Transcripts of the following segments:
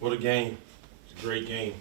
What a game. It's a great game.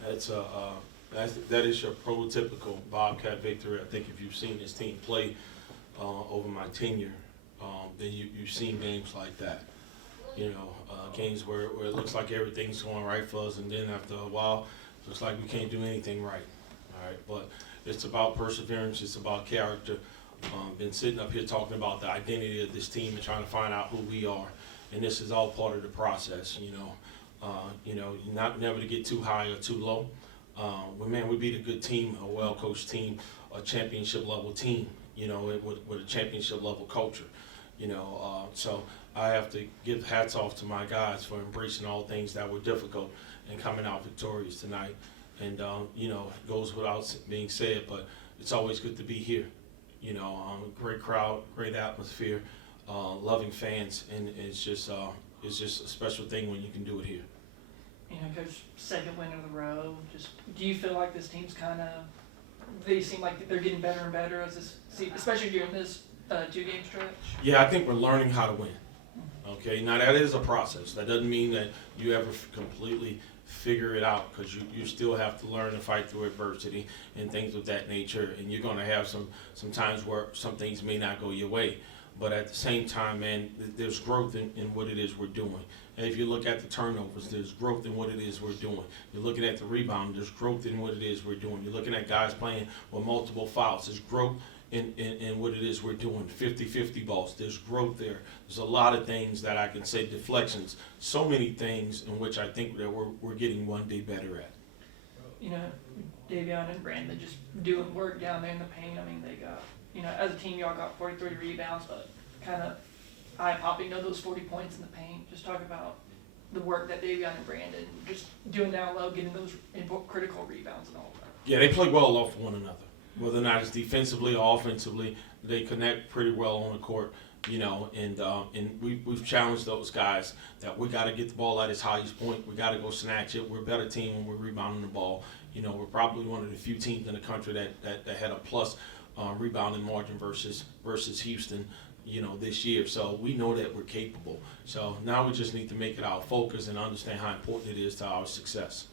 That is your prototypical Bobcat victory. I think if you've seen this team play over my tenure, then you've seen games like that. Games where it looks like everything's going right for us, and then after a while, it looks like we can't do anything right. All right, but it's about perseverance. It's about character. Been sitting up here talking about the identity of this team and trying to find out who we are, and this is all part of the process. Never to get too high or too low. We beat a good team, a well-coached team, a championship level team. With a championship level culture. So I have to give hats off to my guys for embracing all things that were difficult and coming out victorious tonight. And it goes without being said, but it's always good to be here. Great crowd, great atmosphere, loving fans, and it's just a special thing when you can do it here. Coach, second win in a row. Do you feel like this team's they seem like they're getting better and better especially during this 2-game stretch? Yeah, I think we're learning how to win. Okay, now that is a process. That doesn't mean that you ever completely figure it out, because you still have to learn to fight through adversity and things of that nature, and you're going to have some times where some things may not go your way. But at the same time, man, there's growth in what it is we're doing. And if you look at the turnovers, there's growth in what it is we're doing. You're looking at the rebound, there's growth in what it is we're doing. You're looking at guys playing with multiple fouls, there's growth in what it is we're doing. 50-50 balls, there's growth there. There's a lot of things that I can say, deflections, so many things in which I think that we're getting one day better at. Davion and Brandon just doing work down there in the paint. I mean, they got, as a team, y'all got 43 rebounds, but kind of eye-popping, those 40 points in the paint. Just talk about the work that Davion and Brandon just doing down low, getting those critical rebounds and all that. Yeah, they play well off one another. Whether or not it's defensively or offensively, they connect pretty well on the court. And we've challenged those guys that we got to get the ball at its highest point. We got to go snatch it. We're a better team when we're rebounding the ball. We're probably one of the few teams in the country that had a plus rebounding margin versus Houston, this year. So we know that we're capable. So now we just need to make it our focus and understand how important it is to our success.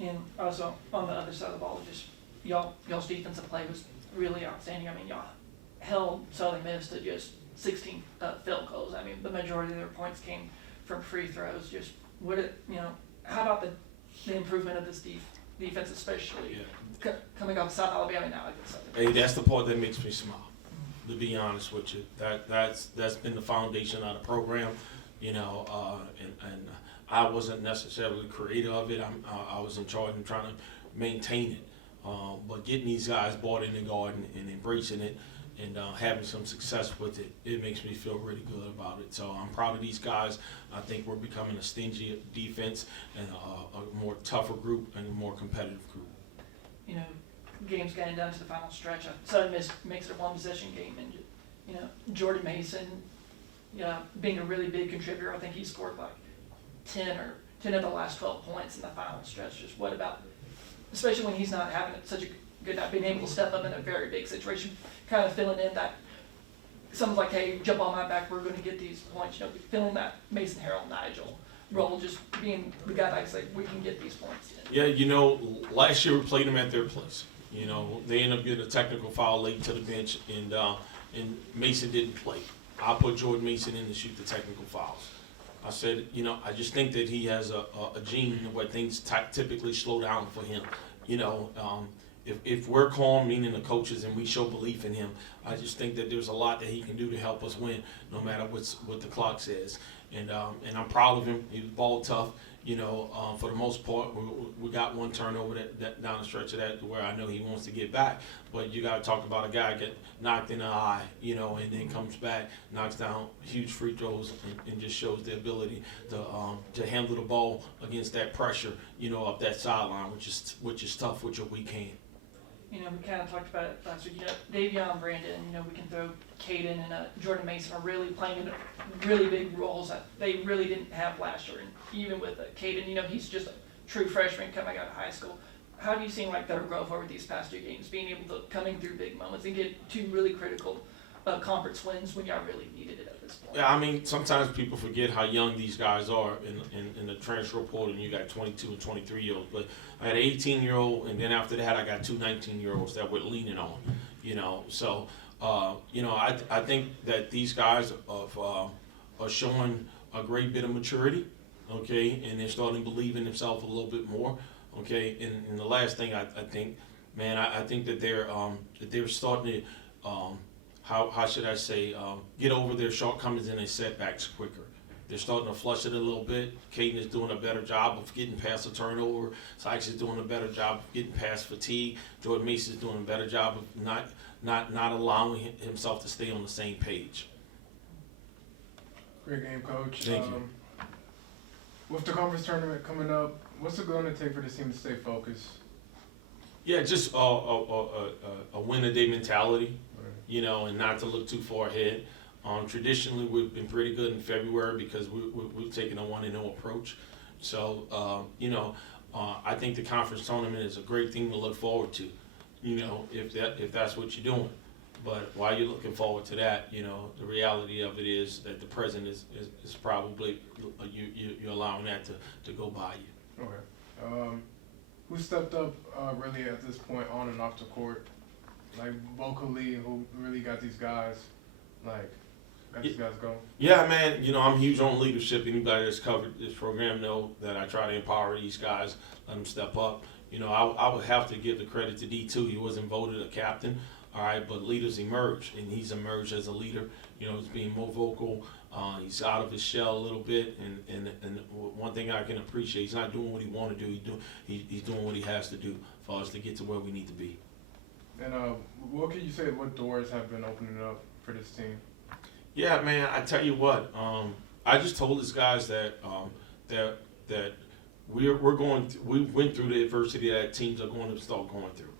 And also on the other side of the ball, just y'all's defensive play was really outstanding. I mean, y'all held Southern Miss to just 16 field goals. I mean, the majority of their points came from free throws. How about the improvement of this defense, especially coming off South Alabama now against Southern Miss? Hey, that's the part that makes me smile. To be honest with you, that's been the foundation of the program, and I wasn't necessarily the creator of it. I was in charge of trying to maintain it, but getting these guys bought in the garden and embracing it and having some success with it, it makes me feel really good about it. So I'm proud of these guys. I think we're becoming a stingy defense and a more tougher group and a more competitive group. Games getting down to the final stretch. Southern Miss makes it a one-possession game, and Jordan Mason, being a really big contributor. I think he scored like 10 of the last 12 points in the final stretch. Just what about, especially when he's not having such a good night, being able to step up in a very big situation, kind of filling in that. Someone's like, hey, jump on my back, we're going to get these points. Filling that Mason Harold Nigel role, just being the guy that's like, we can get these points in. Yeah, last year we played them at their place. They ended up getting a technical foul late to the bench, and Mason didn't play. I put Jordan Mason in to shoot the technical fouls. I said, I just think that he has a gene where things typically slow down for him. If we're calm, meaning the coaches, and we show belief in him, I just think that there's a lot that he can do to help us win, no matter what the clock says. And I'm proud of him. He was ball tough. For the most part, we got one turnover that down the stretch of that where I know he wants to get back. But you got to talk about a guy get knocked in the eye, and then comes back, knocks down huge free throws, and just shows the ability to handle the ball against that pressure, up that sideline, which is tough with your weak hand. We kind of talked about it last week. Davion, Brandon, we can throw Caden and Jordan Mason are really playing in really big roles that they really didn't have last year. And even with Caden, he's just a true freshman coming out of high school. How do you see their growth over these past 2 games, being able to coming through big moments and get 2 really critical conference wins when y'all really needed it? this point. Yeah, I mean, sometimes people forget how young these guys are in the transfer portal, and you got 22 and 23-year-olds. But I had an 18-year-old, and then after that, I got two 19-year-olds that we're leaning on, So, I think that these guys are showing a great bit of maturity, okay, and they're starting to believe in themselves a little bit more, okay. And the last thing I think, man, I think that they're starting to how should I say, get over their shortcomings and their setbacks quicker. They're starting to flush it a little bit. Caden is doing a better job of getting past a turnover. Sykes is doing a better job of getting past fatigue. Jordan Mason is doing a better job of not allowing himself to stay on the same page. Great game, Coach. Thank you. With the conference tournament coming up, what's it going to take for this team to stay focused? Yeah, just a win-a-day mentality, and not to look too far ahead. Traditionally, we've been pretty good in February because we've taken a 1-0 approach. So, I think the conference tournament is a great thing to look forward to, if that's what you're doing. But while you're looking forward to that, the reality of it is that the present is probably you're allowing that to go by you. Okay. Who stepped up really at this point on and off the court? Like vocally, who really got these guys going? Yeah, man, I'm huge on leadership. Anybody that's covered this program know that I try to empower these guys, let them step up. I would have to give the credit to D2. He wasn't voted a captain, all right, but leaders emerge, and he's emerged as a leader. He's being more vocal. He's out of his shell a little bit, and one thing I can appreciate, he's not doing what he want to do. He's doing what he has to do for us to get to where we need to be. And what can you say? What doors have been opening up for this team? Yeah, man. I tell you what. I just told these guys that we went through the adversity that teams are going to start going through.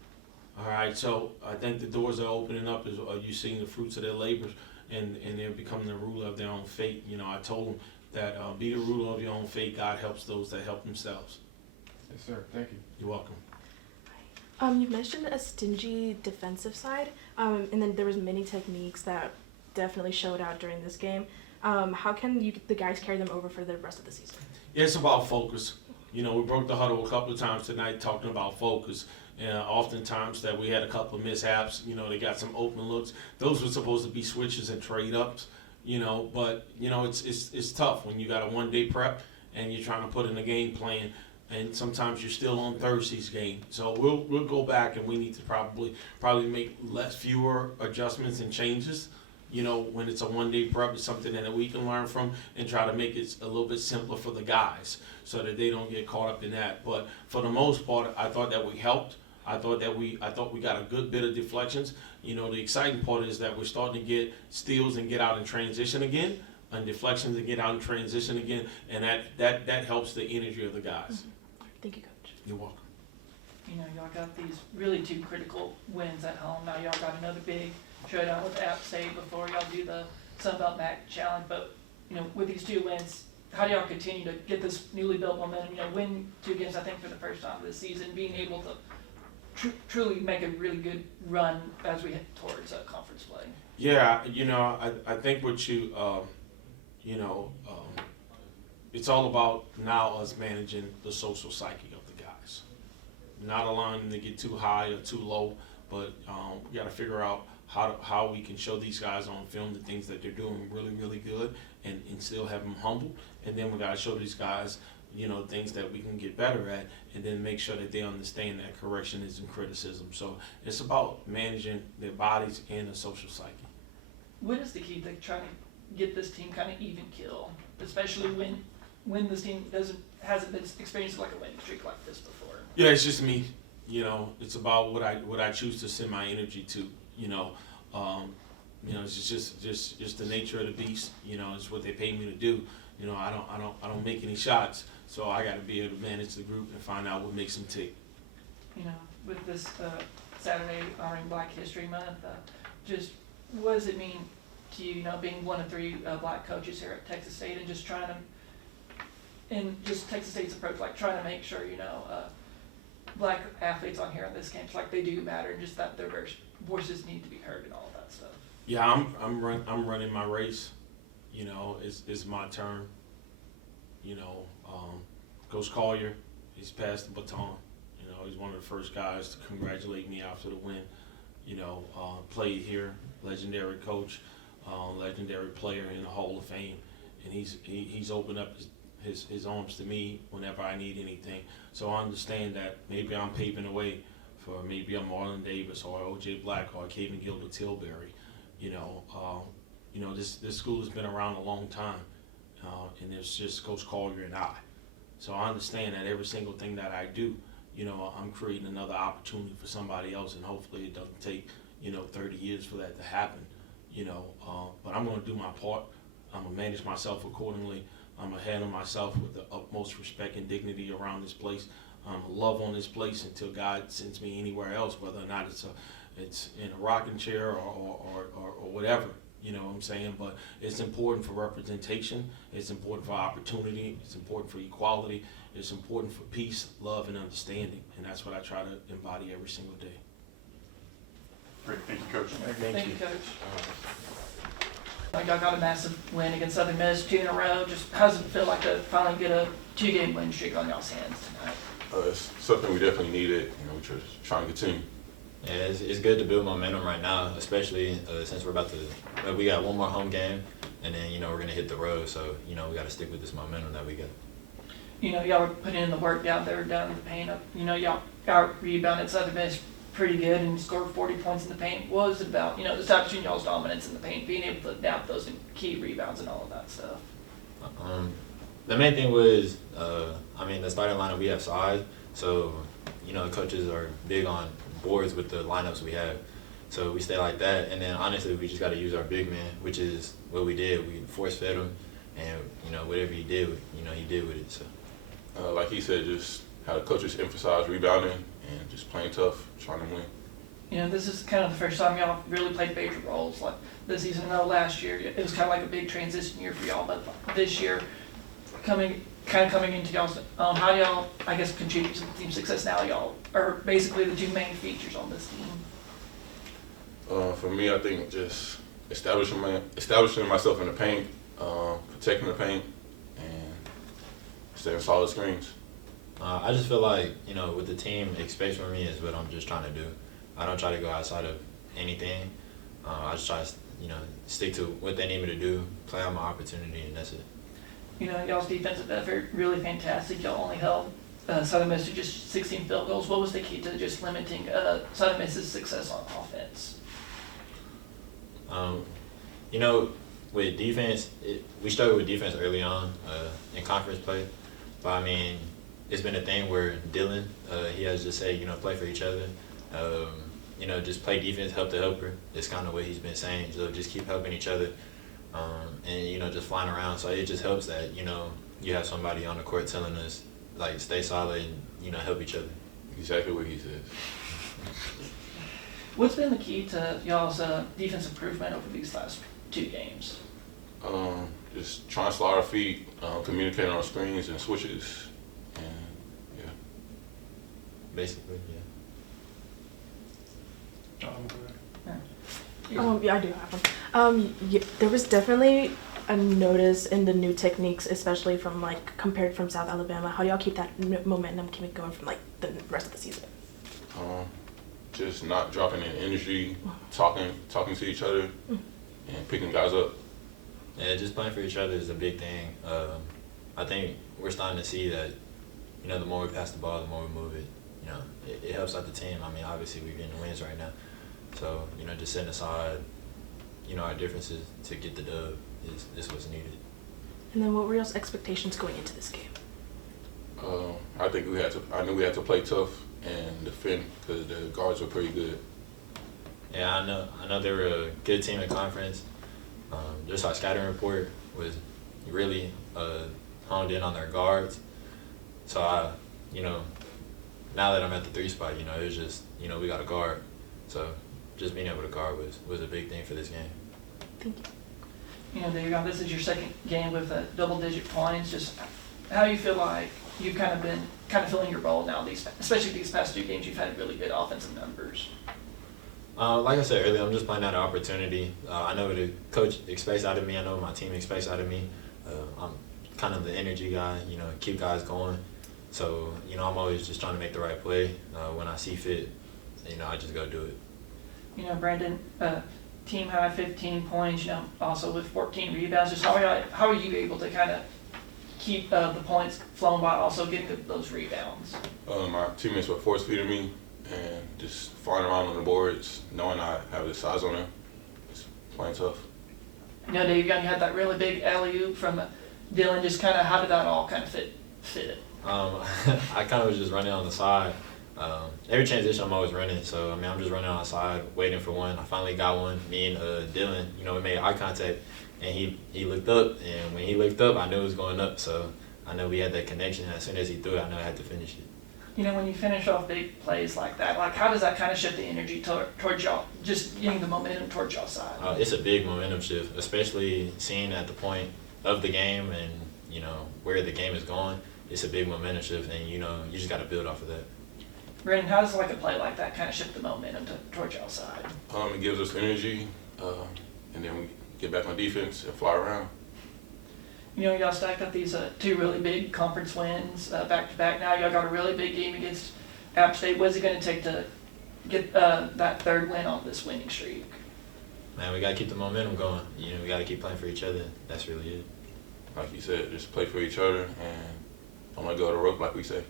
All right. So I think the doors are opening up. As you seeing the fruits of their labors, and they're becoming the ruler of their own fate. I told them that be the ruler of your own fate. God helps those that help themselves. Yes, sir. Thank you. You're welcome. You mentioned a stingy defensive side, and then there was many techniques that definitely showed out during this game. How can the guys carry them over for the rest of the season? Yeah, it's about focus. We broke the huddle a couple of times tonight talking about focus. Oftentimes that we had a couple of mishaps. They got some open looks. Those were supposed to be switches and trade ups. But it's tough when you got a 1-day prep and you're trying to put in a game plan. And sometimes you're still on Thursday's game, so we'll go back and we need to probably make fewer adjustments and changes. When it's a 1-day prep, it's something that we can learn from and try to make it a little bit simpler for the guys so that they don't get caught up in that. But for the most part, I thought that we helped. I thought we got a good bit of deflections. The exciting part is that we're starting to get steals and get out in transition again, and deflections and get out in transition again, and that helps the energy of the guys. Mm-hmm. Thank you, Coach. You're welcome. Y'all got these really two critical wins at home. Now y'all got another big showdown with App State before y'all do the Sunbelt MAC Challenge. But, with these two wins, how do y'all continue to get this newly built momentum? win 2 games, I think, for the first time this season, being able to truly make a really good run as we head towards conference play. Yeah, I think what it's all about now us managing the social psyche of the guys. Not allowing them to get too high or too low, but we got to figure out how we can show these guys on film the things that they're doing really, really good and still have them humble. And then we got to show these guys, things that we can get better at, and then make sure that they understand that correction isn't criticism. So it's about managing their bodies and the social psyche. What is the key to trying to get this team kind of even kill, especially when this team hasn't been experienced like a winning streak like this before? Yeah, it's just me. It's about what I choose to send my energy to. It's just the nature of the beast. It's what they pay me to do. I don't make any shots, so I got to be able to manage the group and find out what makes them tick. With this Saturday honoring Black History Month, just what does it mean to you? Being one of 3 black coaches here at Texas State, and just trying to, and just Texas State's approach, like trying to make sure black athletes on here on this campus, like they do matter, and just that their voices need to be heard and all of that stuff. Yeah, I'm running my race. you know, it's my turn. You know, Coach Collier, he's passed the baton. You know, he's one of the first guys to congratulate me after the win. You know, played here, legendary coach, legendary player in the Hall of Fame, and he's opened up his arms to me whenever I need anything. So I understand that maybe I'm paving the way for maybe a Marlon Davis or O.J. Black or Caden Gilbert Tilbury. You know, this school has been around a long time, and it's just Coach Collier and I. So I understand that every single thing that I do, you know, I'm creating another opportunity for somebody else, and hopefully it doesn't take, you know, 30 years for that to happen, you know. But I'm going to do my part. I'm going to manage myself accordingly. I'm going to handle myself with the utmost respect and dignity around this place. Love on this place until God sends me anywhere else, whether or not it's in a rocking chair or whatever. You know what I'm saying? But it's important for representation. It's important for opportunity. It's important for equality. It's important for peace, love, and understanding. And that's what I try to embody every single day. Great, thank you, Coach. Thank you, Coach. Like, y'all got a massive win against Southern Miss, 2 in a row. Just how does it feel like to finally get a 2-game win streak on y'all's hands tonight? It's something we definitely needed. You know, we're just trying to continue. Yeah, it's good to build momentum right now, especially since we're about to. We got one more home game, and then we're gonna hit the road. So we got to stick with this momentum that we got. You know, y'all were putting in the work down there, down in the paint. You know, y'all got rebounded Southern Miss pretty good and scored 40 points in the paint. What was it about, you know, this between y'all's dominance in the paint, being able to nab those key rebounds and all of that stuff? The main thing was, the starting lineup, we have size. So, coaches are big on boards with the lineups we have. So we stay like that. And then, honestly, we just got to use our big man, which is what we did. We force-fed him. And, whatever he did, he did with it. So, like he said, just how the coaches emphasize rebounding and just playing tough, trying to win. You know, this is kind of the first time y'all really played major roles. Like this season, I know last year it was kind of like a big transition year for y'all, but this year, coming into y'all's, how do y'all, I guess, contribute to the team's success now? Y'all are basically the 2 main features on this team. For me, I think just establishing myself in the paint, protecting the paint, and staying solid screens. I just feel like, what the team expects from me is what I'm just trying to do. I don't try to go outside of anything. I just try to, stick to what they need me to do, play on my opportunity, and that's it. You know, y'all's defensive effort really fantastic. Y'all only held Southern Miss to just 16 field goals. What was the key to just limiting Southern Miss's success on offense? With defense, we struggled with defense early on in conference play. But, it's been a thing where Dylan, he has just said, play for each other. Just play defense, help the helper. It's kind of what he's been saying. So just keep helping each other and, just flying around. So it just helps that, you have somebody on the court telling us, like, stay solid and, help each other. Exactly what he says. What's been the key to y'all's defense improvement over these last 2 games? Just trying to slide our feet, communicating on screens and switches, and yeah. Basically, yeah. Yeah, I do have one. There was definitely a notice in the new techniques, especially from compared from South Alabama. How do y'all keep that momentum going from the rest of the season? Just not dropping in energy, talking to each other, and picking guys up. Yeah, just playing for each other is a big thing. I think we're starting to see that, the more we pass the ball, the more we move it. It helps out the team. Obviously we're getting wins right now. So, just setting aside, our differences to get the dub is what's needed. And then what were y'all's expectations going into this game? I knew we had to play tough and defend because the guards were pretty good. Yeah, I know they were a good team in conference. Just our scouting report was really honed in on their guards. So now that I'm at the 3 spot, it was just, we got a guard. So just being able to guard was a big thing for this game. Thank you. This is your second game with double-digit points. Just how you feel like you've kind of been filling your role now, especially these past 2 games, you've had really good offensive numbers. Like I said earlier, I'm just playing out an opportunity. I know what the coach expects out of me. I know what my team expects out of me. I'm kind of the energy guy, keep guys going. So, I'm always just trying to make the right play. When I see fit, I just go do it. Brandon, team high 15 points, also with 14 rebounds. Just how are you able to kind of keep the points flowing by also getting those rebounds? My teammates were force feeding me and just flying around on the boards, knowing I have the size on them. Just playing tough. Dave Young had that really big alley-oop from Dylan. Just kind of how did that all kind of fit? I kind of was just running on the side. Every transition I'm always running, so I'm just running on the side, waiting for one. I finally got one. Me and Dylan, we made eye contact, and he looked up, and when he looked up, I knew it was going up, so I know we had that connection. As soon as he threw it, I knew I had to finish it. When you finish off big plays like that, how does that kind of shift the energy towards y'all, just getting the momentum towards y'all side? It's a big momentum shift, especially seeing at the point of the game and, where the game is going. It's a big momentum shift, and, you just got to build off of that. Brandon, how does a play like that kind of shift the momentum towards y'all side? It gives us energy, and then we get back on defense and fly around. Y'all stacked up these two really big conference wins back to back. Now y'all got a really big game against App State. What is it going to take to get that third win on this winning streak? Man, we got to keep the momentum going. We got to keep playing for each other. That's really it. Like you said, just play for each other and don't let go of the rope, like we say.